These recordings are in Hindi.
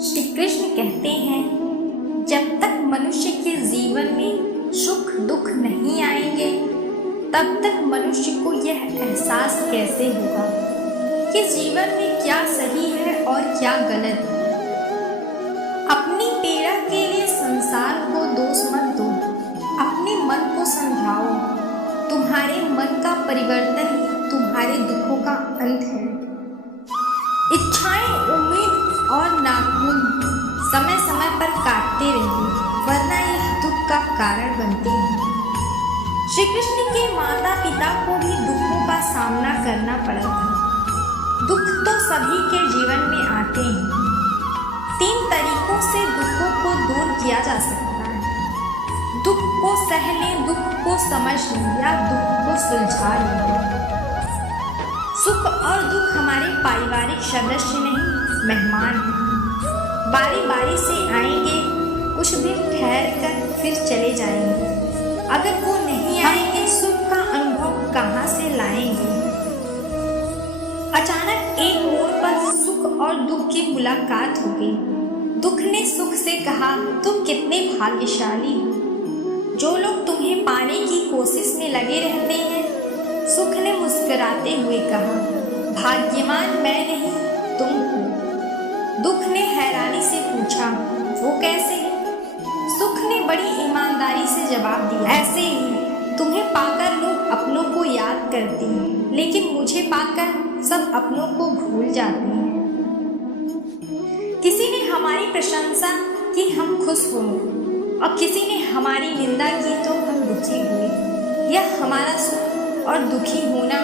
श्री कृष्ण कहते हैं, जब तक मनुष्य के जीवन में सुख दुख नहीं आएंगे तब तक मनुष्य को यह एहसास कैसे होगा कि जीवन में क्या सही है और क्या गलत। अपनी पीड़ा के लिए संसार को दोष मत दो, अपने मन को समझाओ। तुम्हारे मन का परिवर्तन ही तुम्हारे दुखों का अंत है। इच्छाएं, उम्मीद और नाखून समय समय पर काटते रहिए, वरना यह दुख का कारण बनते हैं। श्री कृष्ण के माता पिता को भी दुखों का सामना करना पड़ा था। दुख तो सभी के जीवन में आते हैं। 3 तरीकों से दुखों को दूर किया जा सकता है। दुख को सह लें, दुख को समझ लें या दुख को सुलझा लें। सुख और दुख हमारे पारिवारिक सदस्य नहीं, मेहमान हैं। बारी बारी से आएंगे, कुछ दिन ठहर कर फिर चले जाएंगे। अगर वो नहीं आएंगे, सुख का अनुभव कहाँ से लाएंगे। अचानक एक मोड़ पर सुख और दुख की मुलाकात हो गई। दुख ने सुख से कहा, तुम कितने भाग्यशाली हो जो लोग तुम्हें पाने की कोशिश में लगे रहते हैं। सुख ने मुस्कुराते हुए कहा, भाग्यवान मैं नहीं, तुम हो। दुख ने हैरानी से पूछा, वो कैसे है? सुख ने बड़ी ईमानदारी से जवाब दिया, ऐसे ही। तुम्हें पाकर लोग अपनों को याद करते हैं, लेकिन मुझे पाकर सब अपनों को भूल जाते हैं। किसी ने हमारी प्रशंसा की, हम खुश हुए, और किसी ने हमारी निंदा की तो हम दुखी हुए। यह हमारा सुख और दुखी होना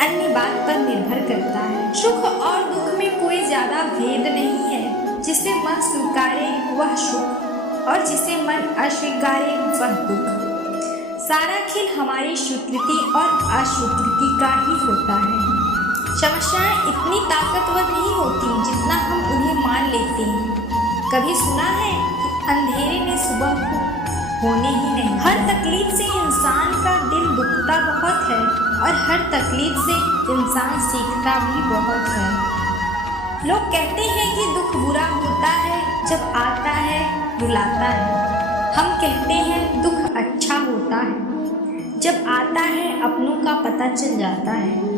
अन्य बात पर निर्भर करता है। सुख और दुख में कोई ज्यादा भेद नहीं है। जिसे मन स्वीकारे वह सुख और जिसे मन अस्वीकारे वह दुख। सारा खेल हमारी स्वीकृति और अस्वीकृति का ही होता है। समस्याएं इतनी ताकतवर नहीं होती जितना हम उन्हें मान लेते हैं। कभी सुना है कि अंधेरे ने सुबह को होने ही नहीं। हर तकलीफ से इंसान का दिल दुखता बहुत है और हर तकलीफ से इंसान सीखता भी बहुत है। लोग कहते हैं कि दुख बुरा होता है, जब आता है रुलाता है। हम कहते हैं दुख अच्छा होता है, जब आता है अपनों का पता चल जाता है।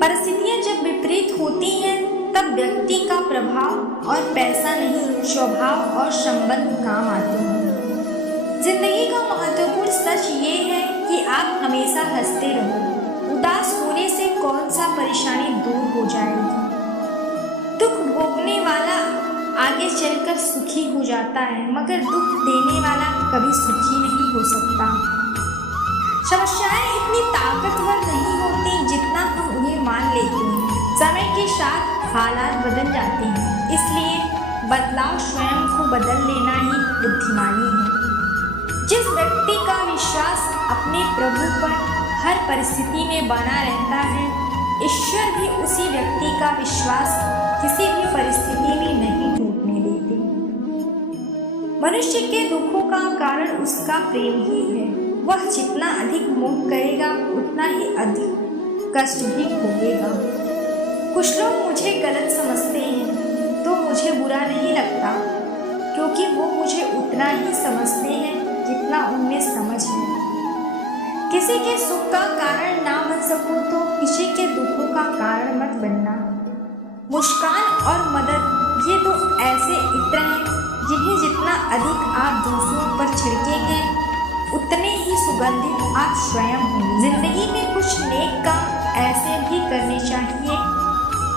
परिस्थितियां जब विपरीत होती हैं तब व्यक्ति का प्रभाव और पैसा नहीं, स्वभाव और संबंध काम आते हैं। जिंदगी का महत्वपूर्ण सच ये है कि आप हमेशा हंसते रहो। उदास होने से कौन सा परेशानी दूर हो जाएगी। दुख भोगने वाला आगे चलकर सुखी हो जाता है, मगर दुख देने वाला कभी सुखी नहीं हो सकता। समस्याएं इतनी ताकतवर नहीं होती जितना हम उन्हें मान लेते हैं। समय के साथ हालात बदल जाते हैं, इसलिए बदलाव स्वयं को बदल लेना ही बुद्धिमानी है। जिस व्यक्ति का विश्वास अपने प्रभु पर हर परिस्थिति में बना रहता है, ईश्वर भी उसी व्यक्ति का विश्वास किसी भी परिस्थिति में नहीं टूटने देते। मनुष्य के दुखों का कारण उसका प्रेम ही है। वह जितना अधिक मोह करेगा उतना ही अधिक कष्ट भी भोगेगा। कुछ लोग मुझे गलत समझते हैं तो मुझे बुरा नहीं लगता, क्योंकि वो मुझे उतना ही समझते हैं जितना उनमें समझ है। किसी के सुख का कारण ना बन सको तो किसी के दुखों का कारण मत बनना। मुस्कान और मदद ये दो ऐसे इत्र हैं जिन्हें जितना अधिक आप दूसरों पर छिड़केंगे उतने ही सुगंधित आप स्वयं होंगे। जिंदगी में कुछ नेक काम ऐसे भी करने चाहिए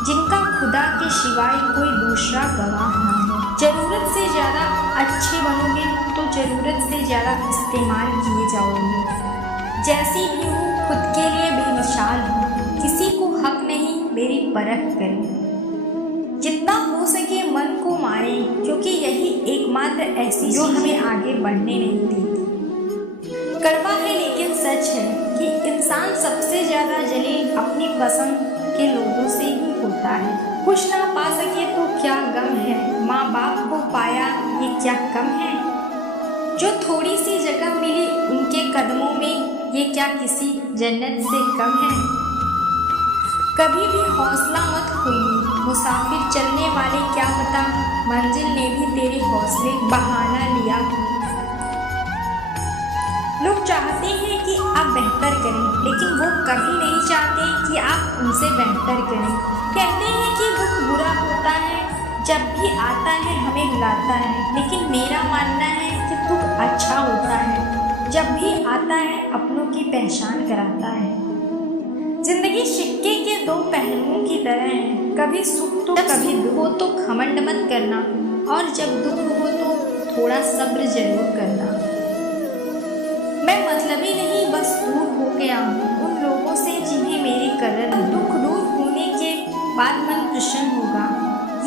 जिनका खुदा के सिवाय कोई दूसरा गवाह ना हो। जरूरत से ज़्यादा अच्छे बनोगे तो ज़रूरत से ज़्यादा इस्तेमाल किए जाओगे। जैसी भी हो, खुद के लिए बेमिसाल हो। किसी को हक नहीं मेरी परख करें। जितना हो सके मन को मारें, क्योंकि यही एकमात्र ऐसी जो हमें आगे बढ़ने नहीं देती। कड़वा है लेकिन सच है कि इंसान सबसे ज़्यादा जलील अपनी पसंद के लोगों से ही होता है। कुछ ना पा सके तो क्या गम है, माँ बाप को पाया ये क्या कम है। जो थोड़ी सी जगह मिली उनके कदमों में, ये क्या किसी जन्नत से कम है। कभी भी हौसला मत खोइए मुसाफिर चलने वाले, क्या पता मंजिल ने भी तेरे हौसले बहाना लिया। लोग चाहते हैं कि आप बेहतर करें, लेकिन वो कभी नहीं चाहते कि आप उनसे बेहतर करें। कहते हैं कि दुख बुरा होता है, जब भी आता है हमें रुलाता है, लेकिन मेरा मानना है कि दुख अच्छा होता है, जब भी आता है अपनों की पहचान कराता है। जिंदगी सिक्के के दो पहलुओं की तरह है, कभी सुख तो कभी दुख हो तो घमंड मत करना, और जब दुख हो तो थोड़ा सब्र जरूर करना। मैं मतलबी नहीं, बस दूर हो गया हूँ उन लोगों से जिन्हें मेरी कदर है। दुख दूर होने के बाद मन प्रसन्न होगा,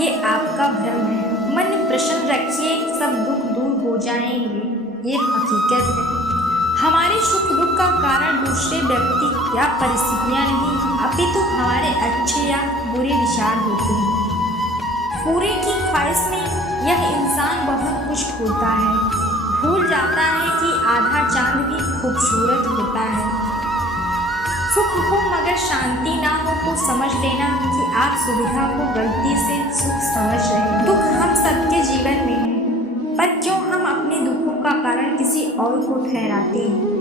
ये आपका भ्रम है। मन प्रसन्न रखिए, सब दुख दूर हो जाएंगे, ये हकीकत है। हमारे सुख दुख का कारण दूसरे व्यक्ति या परिस्थितियाँ नहीं, अपितु हमारे अच्छे या बुरे विचार होते हैं। पूरे की ख्वाहिश में यह इंसान बहुत कुछ होता है, भूल जाता है कि आधा चांद भी खूबसूरत होता है। सुख हो मगर शांति ना हो तो समझ लेना कि आप सुविधा को गलती से सुख समझ रहे हैं। दुख हम सबके जीवन में है, पर क्यों हम अपने दुखों का कारण किसी और को ठहराते हैं।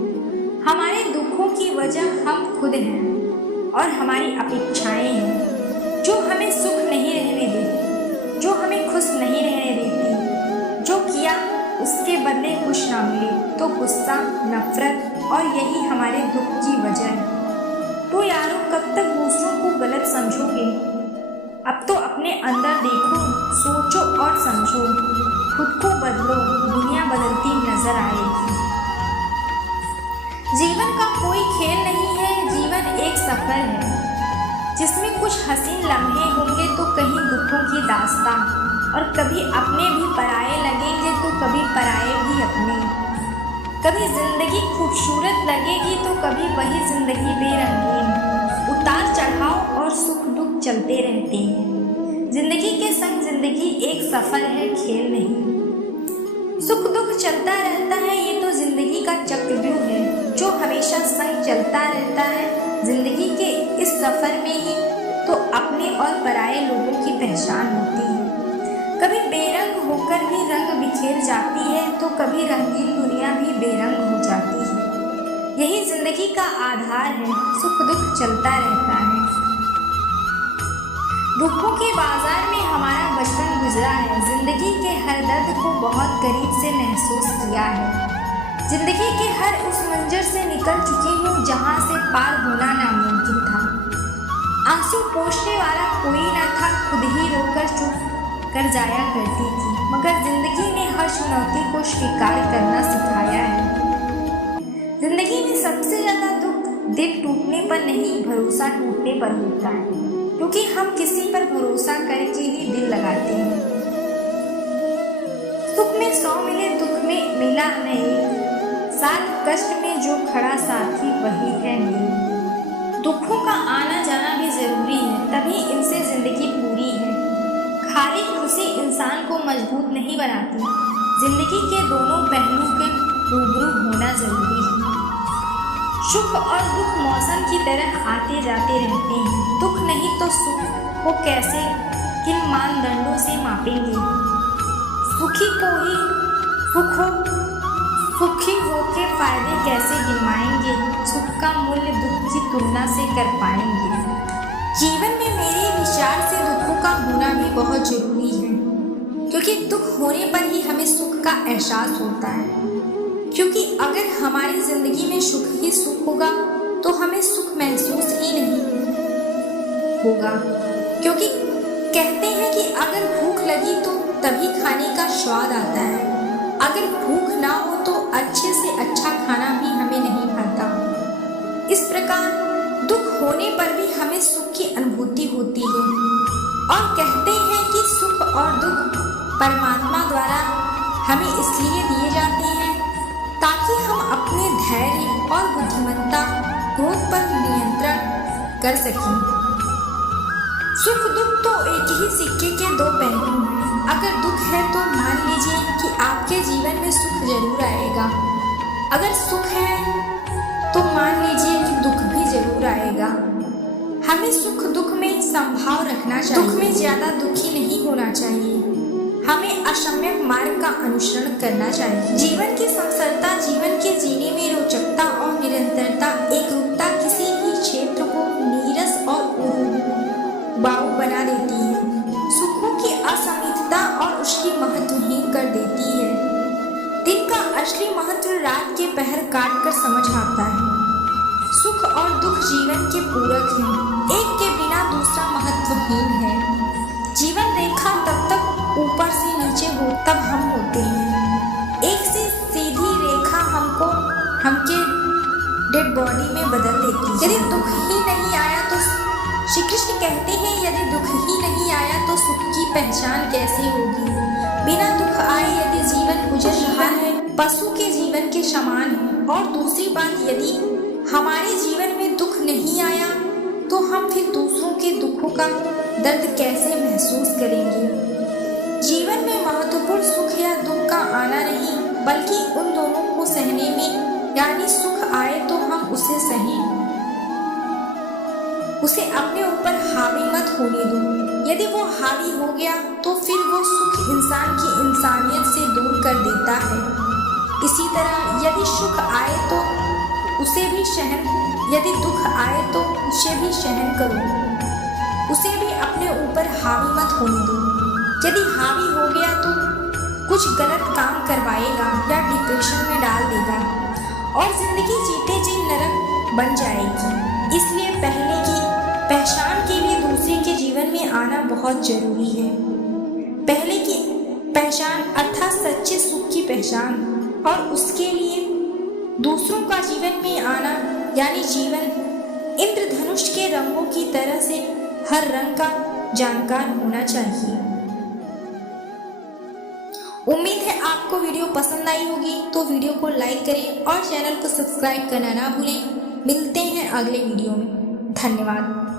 हमारे दुखों की वजह हम खुद हैं और हमारी अपेक्षाएं हैं, जो हमें सुख नहीं रहने देती, जो हमें खुश नहीं रहने देती। जो किया उसके बदले कुछ ना मिले तो गुस्सा, नफरत, और यही हमारे दुख की वजह है। तो यारों, कब तक दूसरों को गलत समझोगे? अब तो अपने अंदर देखो, सोचो और समझो, खुद को बदलो, दुनिया बदलती नजर आएगी। जीवन का कोई खेल नहीं है, जीवन एक सफर है, जिसमें कुछ हसीन लम्हे होंगे तो कहीं दुखों की दास्तां, और कभी अपने भी पराये लगेंगे तो कभी पराये भी अपने। कभी जिंदगी खूबसूरत लगेगी तो कभी वही जिंदगी बेरंगीन। उतार चढ़ाव और सुख दुख चलते रहते हैं। जिंदगी के संग जिंदगी एक सफर है, खेल नहीं। सुख दुख चलता रहता है, ये तो जिंदगी का चक्रव्यूह है, जो हमेशा संग चलता रहता है। जिंदगी के इस सफर में ही तो अपने और पराये लोगों की पहचान होती है। कभी बेरंग होकर भी रंग बिखेर जाती है तो कभी रंगीन दुनिया भी बेरंग हो जाती है। यही जिंदगी का आधार है, सुख दुख चलता रहता है। दुखों के बाजार में हमारा बचपन गुजरा है, जिंदगी के हर दर्द को बहुत करीब से महसूस किया है। जिंदगी के हर उस मंजर से निकल चुकी हूँ जहाँ से पार होना नामुमकिन था। आंसू पोंछने वाला कोई न था, खुद ही रोकर चुप कर जाया करती थी, मगर जिंदगी ने हर चुनौती को स्वीकार करना सिखाया है। जिंदगी में सबसे ज्यादा दुख दिल टूटने पर नहीं, भरोसा टूटने पर होता है, क्योंकि हम किसी पर भरोसा करके ही दिल लगाते हैं। सुख में 100 मिले, दुख में मिला न एक, साथ कष्ट में जो खड़ा साथी वही है मेरी। दुखों का आना जाना भी जरूरी है, तभी इनसे जिंदगी पूरी है। खाली खुशी इंसान को मजबूत नहीं बनाती, जिंदगी के दोनों पहलू के रूबरू होना जरूरी है। सुख और दुख मौसम की तरह आते जाते रहते हैं। दुख नहीं तो सुख को कैसे, किन मानदंडों से मापेंगे? सुखी को ही सुखी होके फायदे कैसे गिनवाएंगे? सुख का मूल्य दुख की तुलना से कर पाएंगे? जीवन में मेरे विचार से दुखों का होना भी बहुत जरूरी है, क्योंकि दुख होने पर ही हमें सुख का एहसास होता है। क्योंकि अगर हमारी जिंदगी में सुख ही सुख होगा तो हमें सुख महसूस ही नहीं होगा। क्योंकि कहते हैं कि अगर भूख लगी तो तभी खाने का स्वाद आता है, अगर भूख ना हो तो अच्छे से अच्छा खाना भी हमें नहीं भाता। इस प्रकार दुख होने पर भी हमें सुख की अनुभूति होती है, और कहते हैं कि सुख और दुख परमात्मा द्वारा हमें इसलिए दिए जाते हैं ताकि हम अपने धैर्य और बुद्धिमत्ता, क्रोध पर नियंत्रण कर सकें। सुख दुख तो एक ही सिक्के के दो पहलू हैं। अगर दुख है तो मान लीजिए कि आपके जीवन में सुख जरूर आएगा, अगर सुख है तो मान लीजिए कि दुख भी जरूर आएगा। हमें सुख दुख में संभाव रखना चाहिए। दुख में ज्यादा दुखी नहीं होना चाहिए। हमें असम्यक मार्ग का अनुसरण करना चाहिए। जीवन की समसरता, जीवन के जीने में रोचकता और निरंतरता, एकरूपता किसी भी क्षेत्र को नीरस और उबाऊ बना देती है। सुखों की असमितता और उसकी महत्वहीन कर देती है। दिन का असली महत्व रात के पहर काट कर समझ आता है। सुख और दुख जीवन के पूरक हैं। एक के बिना दूसरा महत्वहीन है। जीवन रेखा तब तक ऊपर से नीचे हो तब हम होते हैं। एक से सीधी रेखा हमके डेड बॉडी में बदल देती है। यदि दुख ही नहीं आया तो श्री कृष्ण कहते हैं, यदि दुख ही नहीं आया तो सुख की पहचान कैसे होगी। बिना दुख आए यदि जीवन गुजर रहा है, पशु के जीवन के समान है। और दूसरी बात, यदि हमारे जीवन में दुख नहीं आया तो हम फिर दूसरों के दुखों का दर्द कैसे महसूस करेंगे। जीवन में महत्वपूर्ण सुख या दुख का आना नहीं, बल्कि उन दोनों को सहने में, यानी सुख आए तो हम उसे सहें, उसे अपने ऊपर हावी मत होने दो। यदि वो हावी हो गया तो फिर वो सुख इंसान की इंसानियत से दूर कर देता है। इसी तरह यदि सुख आए तो उसे भी सहन, यदि दुख आए तो उसे भी सहन करो, उसे भी अपने ऊपर हावी मत होने दो। यदि हावी हो गया तो कुछ गलत काम करवाएगा या डिप्रेशन में डाल देगा और जिंदगी जीते जी नरक बन जाएगी। इसलिए पहले की पहचान के लिए दूसरे के जीवन में आना बहुत जरूरी है। पहले की पहचान अर्थात सच्चे सुख की पहचान, और उसके लिए दूसरों का जीवन में आना यानी जीवन इंद्रधनुष के रंगों की तरह से हर रंग का जानकार होना चाहिए। उम्मीद है आपको वीडियो पसंद आई होगी, तो वीडियो को लाइक करें और चैनल को सब्सक्राइब करना ना भूलें। मिलते हैं अगले वीडियो में। धन्यवाद।